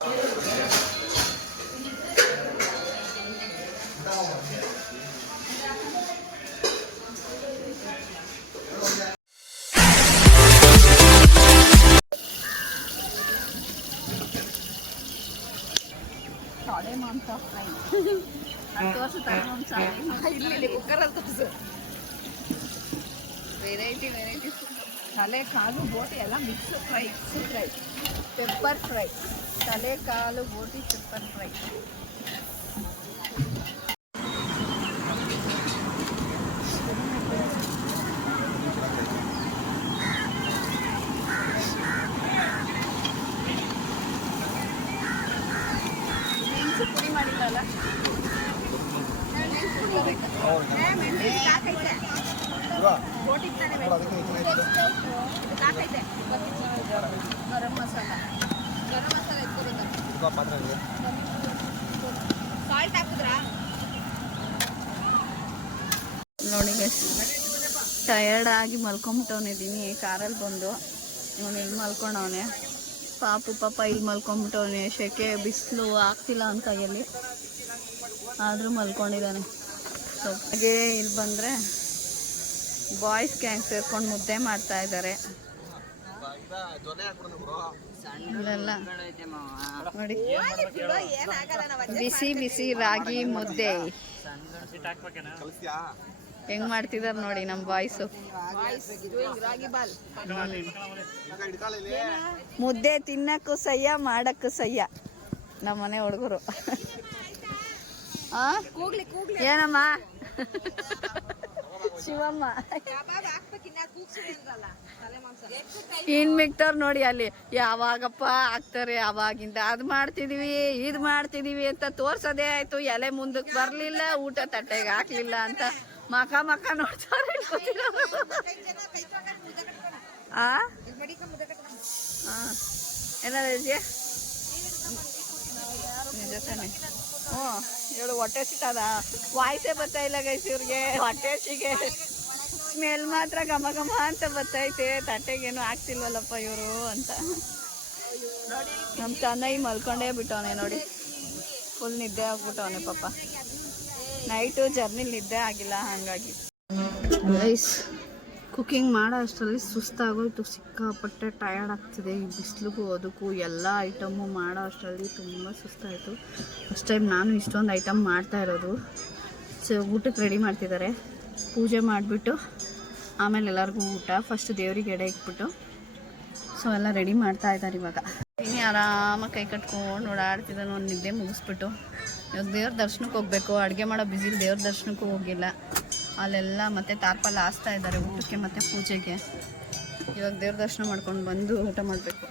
ತಲೆ ಮಾಂಸ ಫ್ರೈ ತೋರಿಸು. ತಲೆ ಮಾಂಸ ಇಲ್ಲಿ ಕುಕ್ಕರಲ್ಲಿ ತೋರಿಸು. ವೆರೈಟಿ ತಲೆ ಕಾಲು ಬೋಟಿ ಎಲ್ಲ ಮಿಕ್ಸ್ ಫ್ರೈ. Pepper fry. ತಲೆ ಕಾಲು ಬೋಟಿ ಪೆಪ್ಪರ್ ಫ್ರೈ. ಮೆಣಸು ಪುಡಿ ಮಾಡಿಲ್ಲಲ್ಲ, ಗರಂ ಮಸಾಲ ಸಾಲ್ಟ್ ಹಾಕಿದ್ರಾ ನೋಡಿ. ಟಯರ್ಡ್ ಆಗಿ ಮಲ್ಕೊಂಬಿಟ್ಟವನಿದ್ದೀನಿ ಕಾರಲ್ಲಿ ಬಂದು. ಇವನು ಇಲ್ಲಿ ಮಲ್ಕೊಂಡವನೆ ಪಾಪ ಇಲ್ಲಿ ಮಲ್ಕೊಂಬಿಟ್ಟವನೆ. ಸೆಕೆ ಬಿಸಿಲು ಆಗ್ತಿಲ್ಲ ಅಂತ ಕೈಯಲ್ಲಿ, ಆದರೂ ಮಲ್ಕೊಂಡಿದ್ದಾನೆ. ಸೊ ಹಾಗೆ ಇಲ್ಲಿ ಬಂದರೆ ಬಾಯ್ಸ್ ಗ್ಯಾಂಗ್ ಸೇರ್ಕೊಂಡು ಮುದ್ದೆ ಮಾಡ್ತಾ ಇದ್ದಾರೆ. ಇಲ್ಲೆಲ್ಲ ನೋಡಿ ಬಿಸಿ ರಾಗಿ ಮುದ್ದೆ ಹೆಂಗ್ ಮಾಡ್ತಿದಾರೆ ನೋಡಿ ನಮ್ಮ ಬಾಯ್ಸು. ಮುದ್ದೆ ತಿನ್ನಕ್ಕೂ ಸಹ್ಯ, ಮಾಡಕ್ಕೂ ಸಹ್ಯ ನಮ್ಮ ಮನೆ ಹುಡುಗರು. ಏನಮ್ಮ ಶಿವಮ್ಮ ಇನ್ ಮಿಕ್ತವ್ರು ನೋಡಿ ಅಲ್ಲಿ ಯಾವಾಗಪ್ಪ ಹಾಕ್ತಾರೆ. ಅವಾಗಿಂದ ಅದು ಮಾಡ್ತಿದೀವಿ ಇದು ಮಾಡ್ತಿದೀವಿ ಅಂತ ತೋರ್ಸೋದೇ ಆಯ್ತು. ಎಲೆ ಮುಂದಕ್ಕೆ ಬರ್ಲಿಲ್ಲ, ಊಟ ತಟ್ಟೆಗೆ ಹಾಕ್ಲಿಲ್ಲ ಅಂತ ಮಕ ನೋಡ್ತಾರೆ. ಏನಾದ್ರು ನಿಜ ತಾನೆ. ಹೇಳು ಹೊಟ್ಟೆ ಸಿಕ್ಕದ ವಾಯ್ಸೇ ಬರ್ತಾ ಇಲ್ಲ ಗೈಸ್ ಇವ್ರಿಗೆ. ಹೊಟ್ಟೆ ಸಿಗೆ ಸ್ಮೆಲ್ ಮಾತ್ರ ಘಮ ಅಂತ ಬರ್ತೈತೆ. ತಟ್ಟೆಗೇನು ಆಗ್ತಿಲ್ವಲ್ಲಪ್ಪ ಇವರು ಅಂತ. ನಮ್ಮ ಚೆನ್ನೈ ಮಲ್ಕೊಂಡೇ ಬಿಟ್ಟವನೆ ನೋಡಿ. ಫುಲ್ ನಿದ್ದೆ ಆಗ್ಬಿಟ್ಟವನೆ ಪಾಪ. ನೈಟು ಜರ್ನಿಲಿ ನಿದ್ದೆ ಆಗಿಲ್ಲ. ಹಾಗಾಗಿ ಗೈಸ್ ಕುಕ್ಕಿಂಗ್ ಮಾಡೋ ಅಷ್ಟರಲ್ಲಿ ಸುಸ್ತಾಗೋಯ್ತು. ಸಿಕ್ಕಾಪಟ್ಟೆ ಟಯರ್ಡ್ ಆಗ್ತಿದೆ. ಈ ಬಿಸಿಲಿಗೂ ಅದಕ್ಕೂ ಎಲ್ಲ ಐಟಮು ಮಾಡೋ ಅಷ್ಟರಲ್ಲಿ ತುಂಬ ಸುಸ್ತಾಯಿತು. ಫಸ್ಟ್ ಟೈಮ್ ನಾನು ಇಷ್ಟೊಂದು ಐಟಮ್ ಮಾಡ್ತಾ ಇರೋದು. ಸೊ ಊಟಕ್ಕೆ ರೆಡಿ ಮಾಡ್ತಿದ್ದಾರೆ. ಪೂಜೆ ಮಾಡಿಬಿಟ್ಟು ಆಮೇಲೆ ಎಲ್ಲರಿಗೂ ಊಟ. ಫಸ್ಟ್ ದೇವ್ರಿಗೆ ಎಡೆ ಇಕ್ಬಿಟ್ಟು ಸೊ ಎಲ್ಲ ರೆಡಿ ಮಾಡ್ತಾ ಇದ್ದಾರೆ ಇವಾಗ. ಇನ್ನು ಆರಾಮಾಗಿ ಕೈ ಕಟ್ಕೊಂಡು ಓಡಾಡ್ತಿದ್ದಾನೆ. ಒಂದು ನಿದ್ದೆ ಮುಗಿಸ್ಬಿಟ್ಟು ಇವಾಗ ದೇವ್ರ ದರ್ಶನಕ್ಕೆ ಹೋಗಬೇಕು. ಅಡುಗೆ ಮಾಡೋ ಬಿಸಿಲಿ ದೇವ್ರ ದರ್ಶನಕ್ಕೂ ಹೋಗಿಲ್ಲ. ಅಲ್ಲೆಲ್ಲ ಮತ್ತೆ ತಾರ್ಪಲ್ಲ ಹಾಸ್ತಾ ಇದ್ದಾರೆ ಊಟಕ್ಕೆ ಮತ್ತು ಪೂಜೆಗೆ. ಇವಾಗ ದೇವ್ರ ದರ್ಶನ ಮಾಡ್ಕೊಂಡು ಬಂದು ಊಟ ಮಾಡಬೇಕು.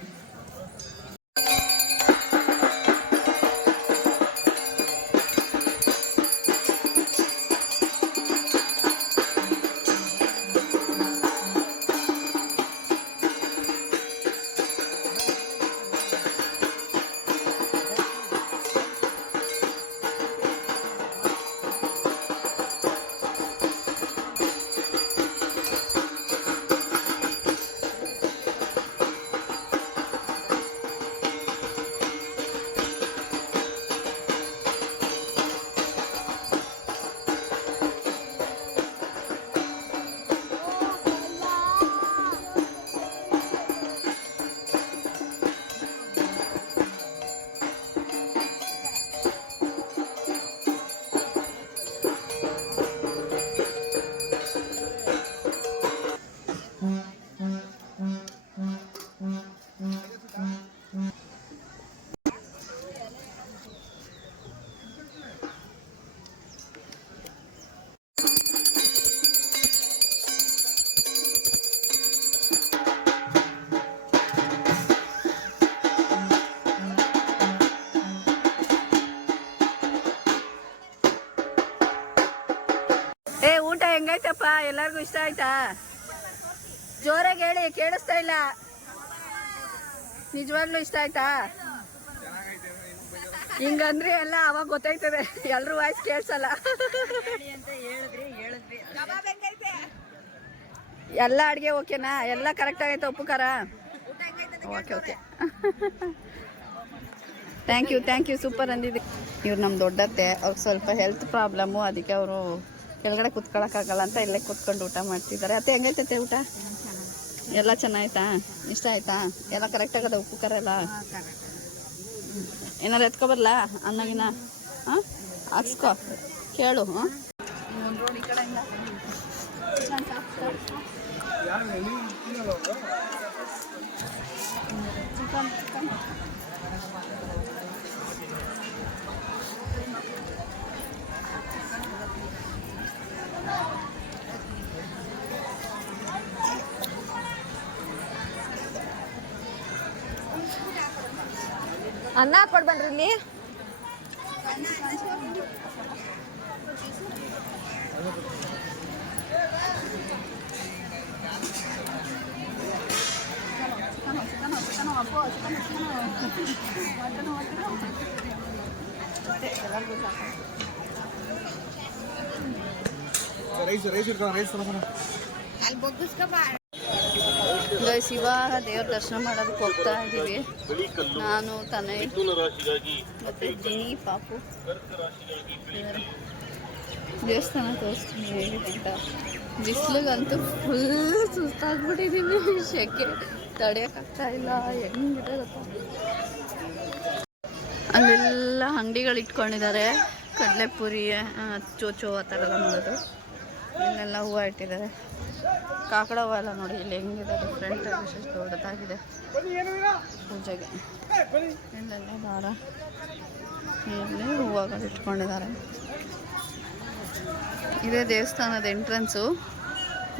ಊಟ ಹೆಂಗೈತಪ್ಪ? ಎಲ್ಲರಿಗೂ ಇಷ್ಟ ಆಯ್ತಾ? ಜೋರಾಗಿ ಹೇಳಿ, ಕೇಳಿಸ್ತಾ ಇಲ್ಲ. ನಿಜವಾಗ್ಲೂ ಇಷ್ಟ ಆಯ್ತಾ? ಹಿಂಗಂದ್ರಿ ಎಲ್ಲ ಅವಾಗ ಗೊತ್ತಾಯ್ತದೆ. ಎಲ್ರು ವಾಯ್ಸ್ ಕೇಳ್ಸಲ್ಲ. ಎಲ್ಲ ಅಡ್ಗೆ ಓಕೆನಾ? ಎಲ್ಲ ಕರೆಕ್ಟ್ ಆಗೈತೆ? ಉಪ್ಪು ಖಾರ okay okay. Thank you super ಅಂದಿದ್ದೆ. ಇವ್ರು ನಮ್ಮ ದೊಡ್ಡತ್ತೆ, ಅವ್ರಿಗೆ ಸ್ವಲ್ಪ ಹೆಲ್ತ್ ಪ್ರಾಬ್ಲಮ್ಮು, ಅದಕ್ಕೆ ಅವರು ಕೆಳಗಡೆ ಕುತ್ಕೊಳ್ಳೋಕ್ಕಾಗಲ್ಲ ಅಂತ ಇಲ್ಲೇ ಕುತ್ಕೊಂಡು ಊಟ ಮಾಡ್ತಿದ್ದಾರೆ. ಅತ್ತೆ ಹೆಂಗೈತೈತೆ ಊಟ? ಎಲ್ಲ ಚೆನ್ನಾಯ್ತಾ? ಇಷ್ಟ ಆಯ್ತಾ? ಎಲ್ಲ ಕರೆಕ್ಟಾಗದ? ಉಪ್ಪು ಖಾರ ಎಲ್ಲ ಏನಾರು ಎತ್ಕೊಬರ್ಲಾ? ಅನ್ನಗಿನ ಹಾಂ ಹಾಕ್ಸ್ಕೊ, ಕೇಳು. ಹಾಂ ರೋಡ್ ಈ ಕಡೆಯಿಂದ ಚಿಕನ್ ಅನ್ನ ಹಾಕ್ಕೊಡ್ ಬನ್ರಿ ಇಲ್ಲಿ. ಗೈಸ್, ಇವಾಗ ದೇವ್ರ ದರ್ಶನ ಮಾಡೋದಕ್ಕೆ ಹೋಗ್ತಾ ಇದ್ದೀವಿ. ನಾನು, ತನಯ್ ಮತ್ತೆ ಜಿನಿ, ಪಾಪು. ದೇವಸ್ಥಾನ ತೋರಿಸ್ತೀನಿ ಹೇಗಿದೆ ಅಂತ. ಬಿಸಿಲಿಗಂತೂ ಫುಲ್ ಸುಸ್ತಾಗ್ಬಿಟ್ಟಿದ್ದೀನಿ, ಶೆಕೆ ತಡೆಯೋಕ್ಕಾಗ್ತಾ ಇಲ್ಲ. ಹೆಂಗಿದೆ ಗೊತ್ತಾ, ಅಲ್ಲೆಲ್ಲ ಅಂಗಡಿಗಳು ಇಟ್ಕೊಂಡಿದ್ದಾರೆ. ಕಡಲೆಪುರಿ, ಚೋಚೋ ಆ ಥರ ಎಲ್ಲ ಮಾಡೋದು. ಇಲ್ಲೆಲ್ಲ ಹೂವು ಇಟ್ಟಿದ್ದಾರೆ. ಕಾಕಡ ಹೂವು ಎಲ್ಲ ನೋಡಿ ಇಲ್ಲಿ ಹೆಂಗಿದೆ, ಡಿಫ್ರೆಂಟ್ ಆಗಿ ಎಷ್ಟು ದೊಡ್ಡದಾಗಿದೆ ಪೂಜೆಗೆ. ಇಲ್ಲೆಲ್ಲ ದಾರ, ಇಲ್ಲಿ ಹೂವುಗಳು ಇಟ್ಕೊಂಡಿದ್ದಾರೆ. ಇದೇ ದೇವಸ್ಥಾನದ ಎಂಟ್ರೆನ್ಸು.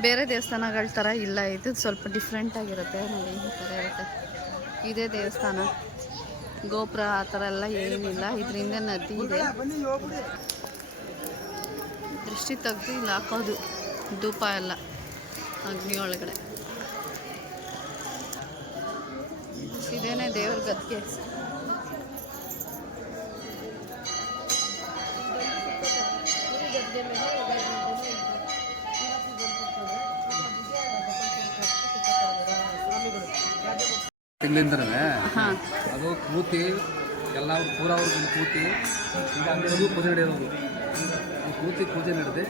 ಬೇರೆ ದೇವಸ್ಥಾನಗಳ ಥರ ಇಲ್ಲ, ಇದು ಸ್ವಲ್ಪ ಡಿಫ್ರೆಂಟ್ ಆಗಿರುತ್ತೆ ನೋಡಿ, ಈ ಥರ ಇರುತ್ತೆ. ಇದೇ ದೇವಸ್ಥಾನ, ಗೋಪುರ ಆ ಥರ ಎಲ್ಲ ಏನಿಲ್ಲ. ಇದರಿಂದ ನದಿ ಇದೆ, ದೃಷ್ಟಿ ತೆಗೆದು ಇಲ್ಲಿ ಹಾಕೋದು ಧೂಪ ಎಲ್ಲ ಅಗ್ನಿ ಒಳಗಡೆ. ಇದೇನೆ ದೇವ್ರ ಗದ್ಗೆ. ತಿಂಗಳಿಂದನೇ ಅದು ಕೂತಿ ಎಲ್ಲ ಪೂರ ಅವ್ರಿಗೆ ಕೂತಿ ಈಗ ಅಂಗಡಿಗೂ ಪೂಜೆ ನಡೆಯೋದು. ಕೂತಿ ಪೂಜೆ ನಡೆದು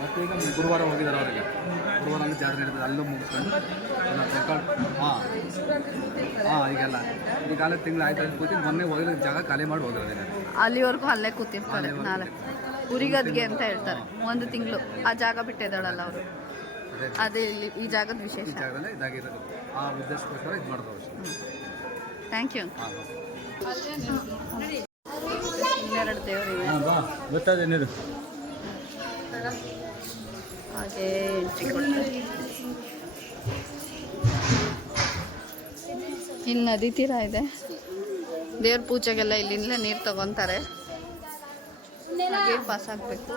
ಮತ್ತು ಈಗ ಗುರುವಾರ ಹೋಗಿದ್ದಾರೆ ಅವರಿಗೆ. ಗುರುವಾರ ಅಲ್ಲಿ ಜಾತ್ರೆ ನಡೆದಿದೆ, ಅಲ್ಲೂ ಮುಗಿಸ್ಕೊಂಡು ಈಗೆಲ್ಲ ಈಗಾಗಲೇ ತಿಂಗಳು ಆಯ್ತು ಕೂತಿ ಮೊನ್ನೆ ಹೋಗಿರೋ ಜಾಗ ಖಾಲಿ ಮಾಡಿ ಹೋಗಿರೋದಿಲ್ಲ. ಅಲ್ಲಿವರೆಗೂ ಅಲ್ಲೇ ಕೂತಿರ್ತಾರೆ. ನಾಳೆ ಉರಿಗದ್ಗೆ ಅಂತ ಹೇಳ್ತಾರೆ. ಒಂದು ತಿಂಗಳು ಆ ಜಾಗ ಬಿಟ್ಟಿದ್ದಾಳಲ್ಲ ಅವರು, ಅದೇ ಇಲ್ಲಿ ಈ ಜಾಗದ ವಿಶೇಷ. ಈ ಜಾಗದಲ್ಲೇ ಇದಾಗಿರೋದು, ಆ ಉದ್ದೇಶಕ್ಕೋಸ್ಕರ ಇದು ಮಾಡೋದು. Thank you. ಇನ್ನೆರಡು ದೇವರಿವೆ ಗೊತ್ತಾದೇನಿದು. ಹಾಗೆ ಎಂಟ್ರಿ ಕೊಡ್ತಾರೆ. ಇಲ್ಲಿ ನದಿ ತೀರ ಇದೆ. ದೇವ್ರ ಪೂಜೆಗೆಲ್ಲ ಇಲ್ಲಿಂದಲೇ ನೀರು ತಗೊತಾರೆ. ಗೇಟ್ ಪಾಸ್ ಆಗಬೇಕು.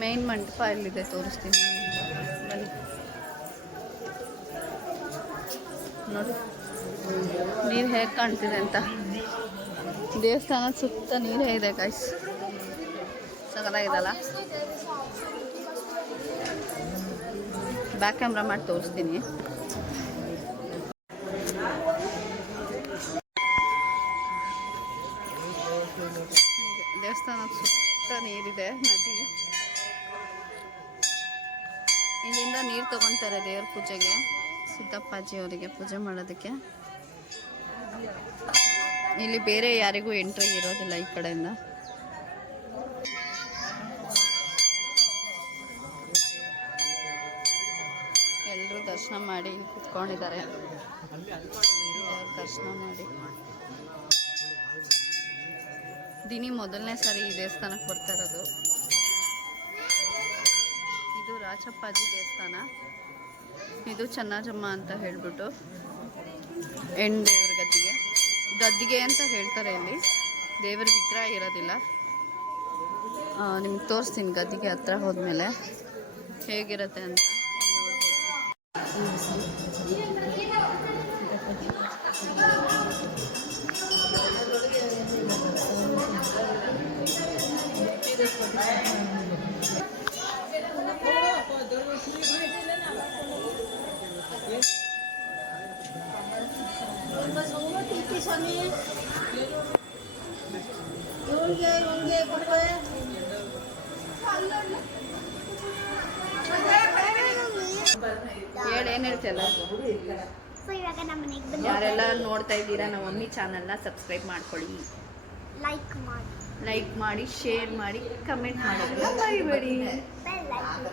ಮೇನ್ ಮಂಟಪ ಇಲ್ಲಿದೆ, ತೋರಿಸ್ತೀನಿ ಬನ್ನಿ. ನೋಡಿ ನೀರು ಹೇಗೆ ಕಾಣ್ತಿದೆ ಅಂತ. ದೇವಸ್ಥಾನದ ಸುತ್ತ ನೀರೇ ಇದೆ ಗೈಸ್, ಸಗಲಾಗಿದಲ್ಲ. ಬ್ಯಾಕ್ ಕ್ಯಾಮ್ರಾ ಮಾಡಿ ತೋರಿಸ್ತೀನಿ. ದೇವಸ್ಥಾನದ ಸುತ್ತ ನೀರಿದೆ, ನದಿ. ಇಲ್ಲಿಂದ ನೀರು ತಗೊತಾರೆ ದೇವ್ರ ಪೂಜೆಗೆ, ಸಿದ್ದಪ್ಪಾಜಿ ಅವರಿಗೆ ಪೂಜೆ ಮಾಡೋದಕ್ಕೆ. ಇಲ್ಲಿ ಬೇರೆ ಯಾರಿಗೂ ಎಂಟ್ರಿ ಇರೋದಿಲ್ಲ ಈ ಕಡೆಯಿಂದ. ಎಲ್ಲರೂ ದರ್ಶನ ಮಾಡಿ ಇಲ್ಲಿ ಕುತ್ಕೊಂಡಿದ್ದಾರೆ. ದೇವ್ರ ದರ್ಶನ ಮಾಡಿ ದಿನಿ ಮೊದಲನೇ ಸಾರಿ ಈ ದೇವಸ್ಥಾನಕ್ಕೆ ಬರ್ತಾ ಇರೋದು. ಇದು ರಾಚಪ್ಪಾಜಿ ದೇವಸ್ಥಾನ. ಇದು ಚನ್ನಾಜಮ್ಮ ಅಂತ ಹೇಳ್ಬಿಟ್ಟು ಹೆಣ್ಣು ದೇವ್ರ ಗದ್ದಿಗೆ ಅಂತ ಹೇಳ್ತಾರೆ. ಇಲ್ಲಿ ದೇವರ ವಿಗ್ರಹ ಇರೋದಿಲ್ಲ. ನಿಮ್ಗೆ ತೋರಿಸ್ತೀನಿ ಗದ್ದಿಗೆ ಹತ್ರ ಹೋದ್ಮೇಲೆ ಹೇಗಿರುತ್ತೆ ಅಂತ ಹೇಳು ಏನು ಹೇಳ್ತಿಯಲ್ಲ. ಸೊ ಇವಾಗ ನಮ್ಮ ಮನೆಗೆ ಬಂದು ಯಾರೆಲ್ಲ ನೋಡ್ತಾ ಇದ್ದೀರಾ ನಮ್ಮ ಮಮ್ಮಿ ಚಾನಲ್ನ ಸಬ್ಸ್ಕ್ರೈಬ್ ಮಾಡ್ಕೊಳ್ಳಿ, ಲೈಕ್ ಮಾಡಿ, ಶೇರ್ ಮಾಡಿ, ಕಮೆಂಟ್ ಮಾಡೋದನ್ನ ಮರಿಬೇಡಿ. Bell icon